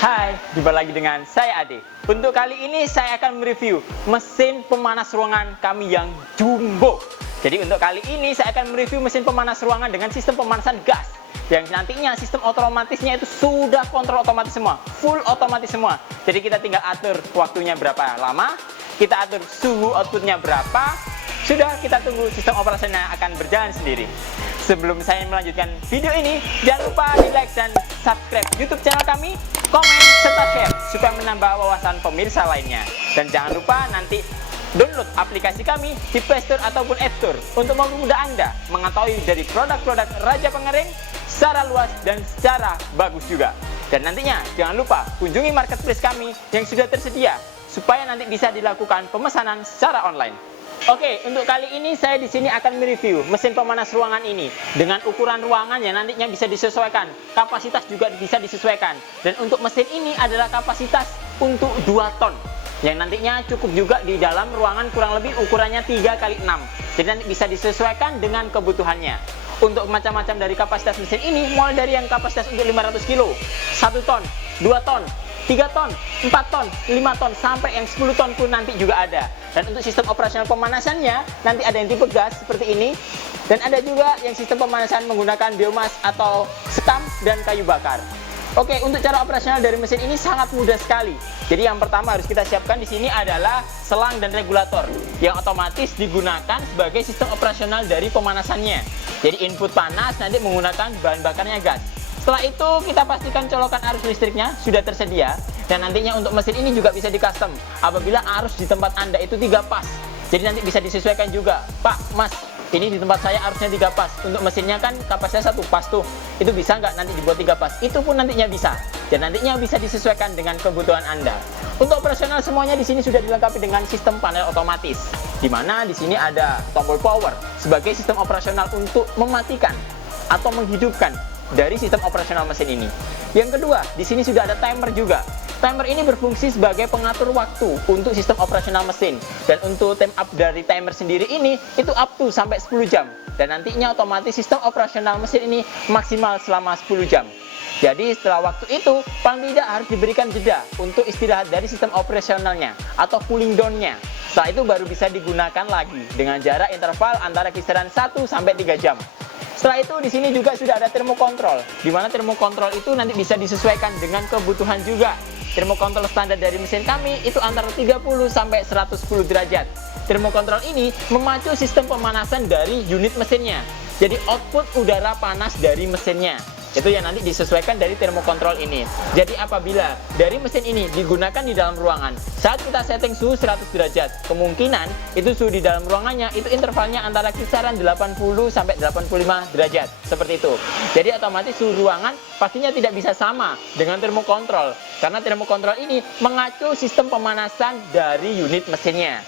Hai, jumpa lagi dengan saya Ade. Untuk kali ini saya akan mereview mesin pemanas ruangan kami yang jumbo. Jadi untuk kali ini saya akan mereview mesin pemanas ruangan dengan sistem pemanasan gas, yang nantinya sistem otomatisnya itu sudah kontrol otomatis semua, full otomatis semua. Jadi kita tinggal atur waktunya berapa lama, kita atur suhu outputnya berapa, sudah kita tunggu sistem operasinya akan berjalan sendiri. Sebelum saya melanjutkan video ini, jangan lupa di like dan subscribe YouTube channel kami, komen, serta share supaya menambah wawasan pemirsa lainnya. Dan jangan lupa nanti download aplikasi kami di Play Store ataupun App Store untuk mempermudah Anda mengetahui dari produk-produk Raja Pengering secara luas dan secara bagus juga. Dan nantinya jangan lupa kunjungi marketplace kami yang sudah tersedia supaya nanti bisa dilakukan pemesanan secara online. Oke, untuk kali ini saya di sini akan mereview mesin pemanas ruangan ini dengan ukuran ruangan yang nantinya bisa disesuaikan, kapasitas juga bisa disesuaikan. Dan untuk mesin ini adalah kapasitas untuk 2 ton yang nantinya cukup juga di dalam ruangan, kurang lebih ukurannya 3x6. Jadi nanti bisa disesuaikan dengan kebutuhannya. Untuk macam-macam dari kapasitas mesin ini, mulai dari yang kapasitas untuk 500 kilo, 1 ton, 2 ton, 3 ton, 4 ton, 5 ton, sampai yang 10 ton pun nanti juga ada. Dan untuk sistem operasional pemanasannya, nanti ada yang tipe gas seperti ini. Dan ada juga yang sistem pemanasan menggunakan biomas atau sekam dan kayu bakar. Oke, untuk cara operasional dari mesin ini sangat mudah sekali. Jadi yang pertama harus kita siapkan di sini adalah selang dan regulator yang otomatis digunakan sebagai sistem operasional dari pemanasannya. Jadi input panas nanti menggunakan bahan bakarnya gas. Setelah itu kita pastikan colokan arus listriknya sudah tersedia. Dan nantinya untuk mesin ini juga bisa di custom apabila arus di tempat Anda itu 3 pas. Jadi nanti bisa disesuaikan juga, Pak, Mas, ini di tempat saya arusnya 3 pas. Untuk mesinnya kan kapasitasnya 1 pas tuh. Itu bisa nggak nanti dibuat 3 pas? Itu pun nantinya bisa. Dan nantinya bisa disesuaikan dengan kebutuhan Anda. Untuk operasional semuanya di sini sudah dilengkapi dengan sistem panel otomatis. Di mana di sini ada tombol power sebagai sistem operasional untuk mematikan atau menghidupkan dari sistem operasional mesin ini. Yang kedua, di sini sudah ada timer juga. Timer ini berfungsi sebagai pengatur waktu untuk sistem operasional mesin. Dan untuk time up dari timer sendiri ini, itu up to sampai 10 jam. Dan nantinya otomatis sistem operasional mesin ini maksimal selama 10 jam. Jadi setelah waktu itu, paling tidak harus diberikan jeda untuk istirahat dari sistem operasionalnya atau cooling down-nya. Setelah itu baru bisa digunakan lagi dengan jarak interval antara kisaran 1-3 jam. Setelah itu di sini juga sudah ada termokontrol, di mana termokontrol itu nanti bisa disesuaikan dengan kebutuhan juga. Termokontrol standar dari mesin kami itu antara 30-110 derajat. Termokontrol ini memacu sistem pemanasan dari unit mesinnya. Jadi output udara panas dari mesinnya itu yang nanti disesuaikan dari termokontrol ini. Jadi apabila dari mesin ini digunakan di dalam ruangan, saat kita setting suhu 100 derajat, kemungkinan itu suhu di dalam ruangannya itu intervalnya antara kisaran 80-85 derajat, seperti itu. Jadi otomatis suhu ruangan pastinya tidak bisa sama dengan termokontrol, karena termokontrol ini mengacu sistem pemanasan dari unit mesinnya.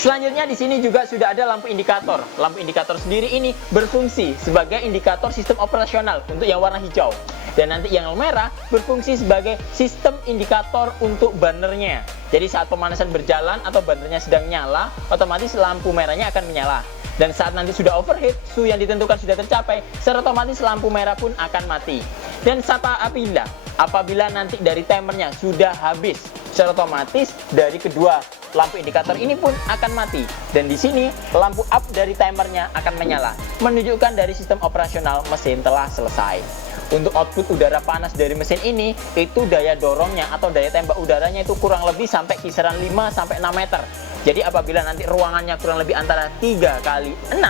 Selanjutnya di sini juga sudah ada lampu indikator. Lampu indikator sendiri ini berfungsi sebagai indikator sistem operasional untuk yang warna hijau. Dan nanti yang merah berfungsi sebagai sistem indikator untuk burnernya. Jadi saat pemanasan berjalan atau burnernya sedang nyala, otomatis lampu merahnya akan menyala. Dan saat nanti sudah overheat, suhu yang ditentukan sudah tercapai, secara otomatis lampu merah pun akan mati. Dan apabila nanti dari timernya sudah habis, secara otomatis dari kedua lampu indikator ini pun akan mati. Dan di sini lampu up dari timernya akan menyala, menunjukkan dari sistem operasional mesin telah selesai. Untuk output udara panas dari mesin ini, itu daya dorongnya atau daya tembak udaranya itu kurang lebih sampai kisaran 5-6 meter. Jadi apabila nanti ruangannya kurang lebih antara 3x6,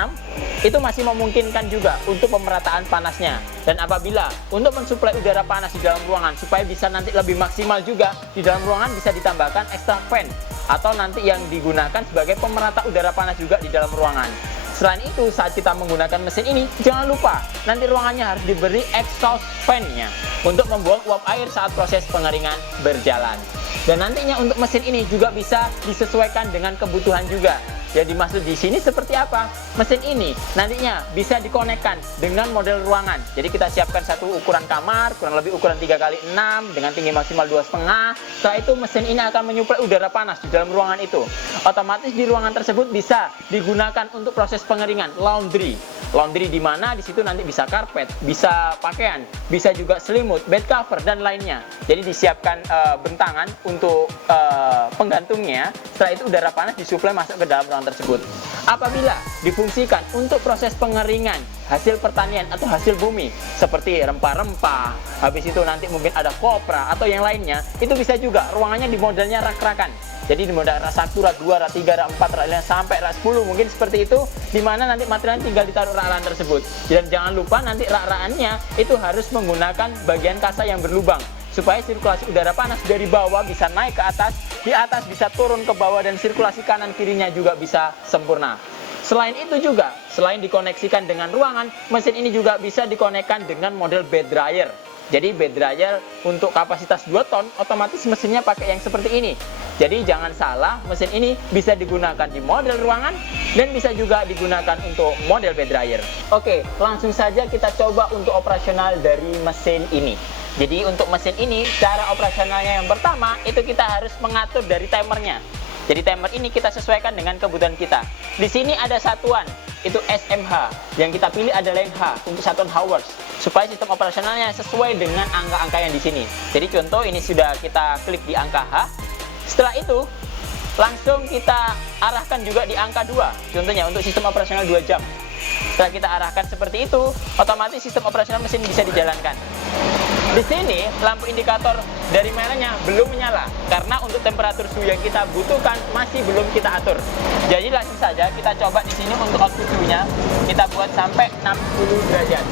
itu masih memungkinkan juga untuk pemerataan panasnya. Dan apabila untuk mensuplai udara panas di dalam ruangan supaya bisa nanti lebih maksimal juga, di dalam ruangan bisa ditambahkan extra fan atau nanti yang digunakan sebagai pemerata udara panas juga di dalam ruangan. Selain itu, saat kita menggunakan mesin ini, jangan lupa nanti ruangannya harus diberi exhaust fan-nya untuk membuang uap air saat proses pengeringan berjalan. Dan nantinya untuk mesin ini juga bisa disesuaikan dengan kebutuhan juga. Yang dimaksud di sini seperti apa? Mesin ini nantinya bisa dikonekkan dengan model ruangan. Jadi kita siapkan satu ukuran kamar, kurang lebih ukuran 3x6 dengan tinggi maksimal 2,5. Setelah itu mesin ini akan menyuplai udara panas di dalam ruangan itu. Otomatis di ruangan tersebut bisa digunakan untuk proses pengeringan, laundry. Laundry di mana di situ nanti bisa karpet, bisa pakaian, bisa juga selimut, bed cover dan lainnya. Jadi disiapkan bentangan untuk penggantungnya. Setelah itu udara panas disuplai masuk ke dalam ruangan tersebut. Apabila difungsikan untuk proses pengeringan hasil pertanian atau hasil bumi seperti rempah-rempah, habis itu nanti mungkin ada kopra atau yang lainnya, itu bisa juga ruangannya di modelnya rak-rakan. Jadi di model rak 1, rak 2, rak 3, rak 4, rak 5 sampai rak 10 mungkin seperti itu, di mana nanti materialnya tinggal ditaruh rak-rakan tersebut. Dan jangan lupa nanti rak-rakannya itu harus menggunakan bagian kasa yang berlubang supaya sirkulasi udara panas dari bawah bisa naik ke atas, di atas bisa turun ke bawah, dan sirkulasi kanan kirinya juga bisa sempurna. Selain itu juga, selain dikoneksikan dengan ruangan, mesin ini juga bisa dikonekkan dengan model bed dryer. Jadi bed dryer untuk kapasitas 2 ton, otomatis mesinnya pakai yang seperti ini. Jadi jangan salah, mesin ini bisa digunakan di model ruangan dan bisa juga digunakan untuk model bed dryer. Oke, langsung saja kita coba untuk operasional dari mesin ini. Jadi untuk mesin ini, cara operasionalnya yang pertama, itu kita harus mengatur dari timernya. Jadi timer ini kita sesuaikan dengan kebutuhan kita. Di sini ada satuan, itu SMH. Yang kita pilih adalah yang H, untuk satuan hours. Supaya sistem operasionalnya sesuai dengan angka-angka yang di sini. Jadi contoh ini sudah kita klik di angka H. Setelah itu, langsung kita arahkan juga di angka 2. Contohnya untuk sistem operasional 2 jam. Setelah kita arahkan seperti itu, otomatis sistem operasional mesin bisa dijalankan. Di sini lampu indikator dari merahnya belum menyala karena untuk temperatur suhu yang kita butuhkan masih belum kita atur. Jadi langsung saja kita coba di sini untuk output suhunya kita buat sampai 60 derajat.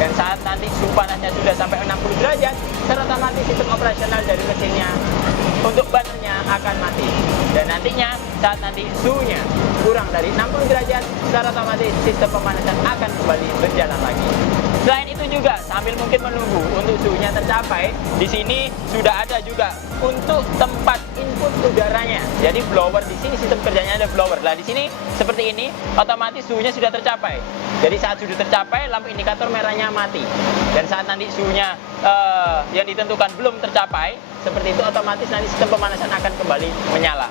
Dan saat nanti suhu panasnya sudah sampai 60 derajat, secara otomatis sistem operasional dari mesinnya untuk bannernya akan mati. Dan nantinya saat nanti suhunya kurang dari 60 derajat, secara otomatis sistem pemanasan akan kembali berjalan lagi. Selain itu juga sambil mungkin menunggu untuk suhunya tercapai, di sini sudah ada juga untuk tempat input udaranya. Jadi blower di sini sistem kerjanya ada blower. Nah di sini seperti ini, otomatis suhunya sudah tercapai. Jadi saat sudah tercapai, lampu indikator merahnya mati. Dan saat nanti suhunya yang ditentukan belum tercapai, seperti itu otomatis nanti sistem pemanasan akan kembali menyala.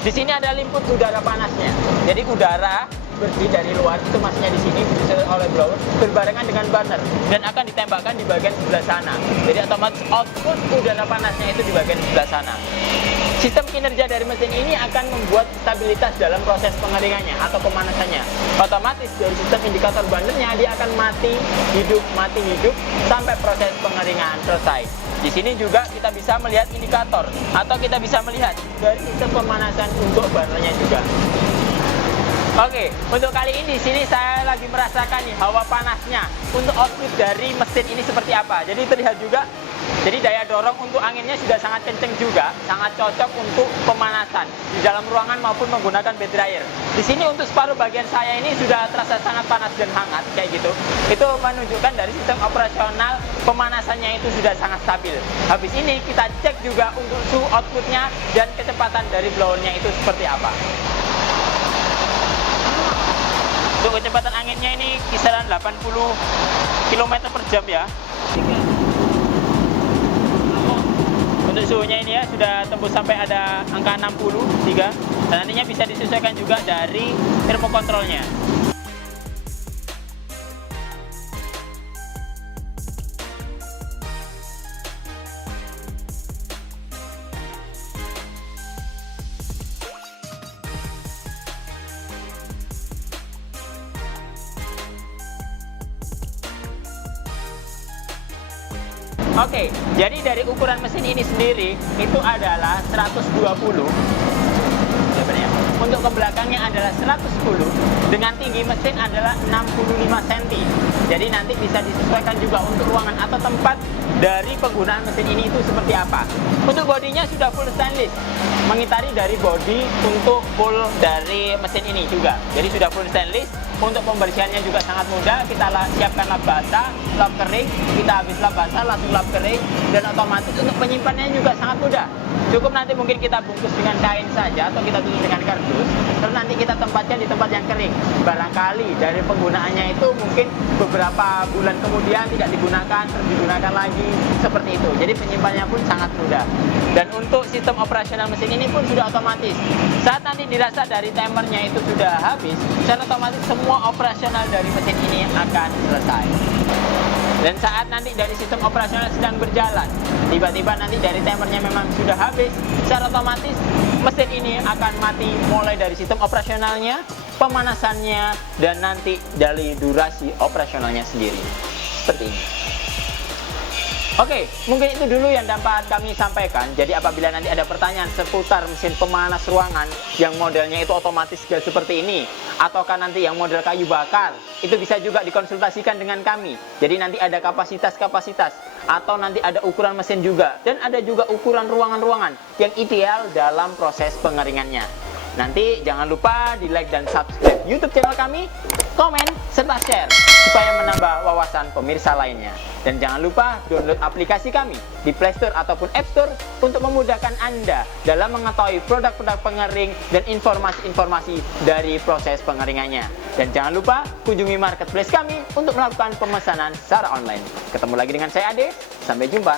Di sini ada input udara panasnya. Jadi udara bersih dari luar itu masuknya di sini oleh blower berbarengan dengan burner dan akan ditembakkan di bagian sebelah sana. Jadi otomatis output udara panasnya itu di bagian sebelah sana. Sistem kinerja dari mesin ini akan membuat stabilitas dalam proses pengeringannya atau pemanasannya. Otomatis dari sistem indikator burnernya dia akan mati hidup sampai proses pengeringan selesai. Di sini juga kita bisa melihat indikator atau kita bisa melihat dari sistem pemanasan untuk burnernya juga. Oke, untuk kali ini di sini saya lagi merasakan nih hawa panasnya untuk output dari mesin ini seperti apa. Jadi terlihat juga, jadi daya dorong untuk anginnya sudah sangat kenceng juga, sangat cocok untuk pemanasan di dalam ruangan maupun menggunakan bed dryer. Di sini untuk separuh bagian saya ini sudah terasa sangat panas dan hangat kayak gitu. Itu menunjukkan dari sistem operasional pemanasannya itu sudah sangat stabil. Habis ini kita cek juga untuk suhu outputnya dan kecepatan dari blowernya itu seperti apa. Untuk kecepatan anginnya ini kisaran 80 km per jam ya. Untuk suhunya ini ya sudah tembus sampai ada angka 63. Dan nantinya bisa disesuaikan juga dari termokontrolnya. Oke, jadi dari ukuran mesin ini sendiri itu adalah 120. Untuk ke belakangnya adalah 110 dengan tinggi mesin adalah 65 cm. Jadi nanti bisa disesuaikan juga untuk ruangan atau tempat dari penggunaan mesin ini itu seperti apa. Untuk bodinya sudah full stainless, mengitari dari bodi untuk full dari mesin ini juga. Jadi sudah full stainless. Untuk pembersihannya juga sangat mudah. Kita siapkan lap basah, lap kering, kita habis lap basah langsung lap kering, dan otomatis untuk penyimpanannya juga sangat mudah. Cukup nanti mungkin kita bungkus dengan kain saja atau kita tutup dengan kardus, terus nanti kita tempatkan di tempat yang kering. Barangkali dari penggunaannya itu mungkin beberapa bulan kemudian tidak digunakan, terus digunakan lagi, seperti itu. Jadi penyimpanannya pun sangat mudah. Dan untuk sistem operasional mesin ini pun sudah otomatis. Saat nanti dirasa dari timernya itu sudah habis, secara otomatis semua operasional dari mesin ini akan selesai. Dan saat nanti dari sistem operasional sedang berjalan, tiba-tiba nanti dari timernya memang sudah habis, secara otomatis mesin ini akan mati mulai dari sistem operasionalnya, pemanasannya, dan nanti dari durasi operasionalnya sendiri. Seperti ini. Oke, mungkin itu dulu yang dapat kami sampaikan. Jadi apabila nanti ada pertanyaan seputar mesin pemanas ruangan yang modelnya itu otomatis gas seperti ini, ataukah nanti yang model kayu bakar, itu bisa juga dikonsultasikan dengan kami. Jadi nanti ada kapasitas-kapasitas, atau nanti ada ukuran mesin juga, dan ada juga ukuran ruangan-ruangan yang ideal dalam proses pengeringannya. Nanti jangan lupa di like dan subscribe YouTube channel kami, komen, serta share supaya menambah wawasan pemirsa lainnya. Dan jangan lupa download aplikasi kami di Play Store ataupun App Store untuk memudahkan Anda dalam mengetahui produk-produk pengering dan informasi-informasi dari proses pengeringannya. Dan jangan lupa kunjungi marketplace kami untuk melakukan pemesanan secara online. Ketemu lagi dengan saya Ade, sampai jumpa.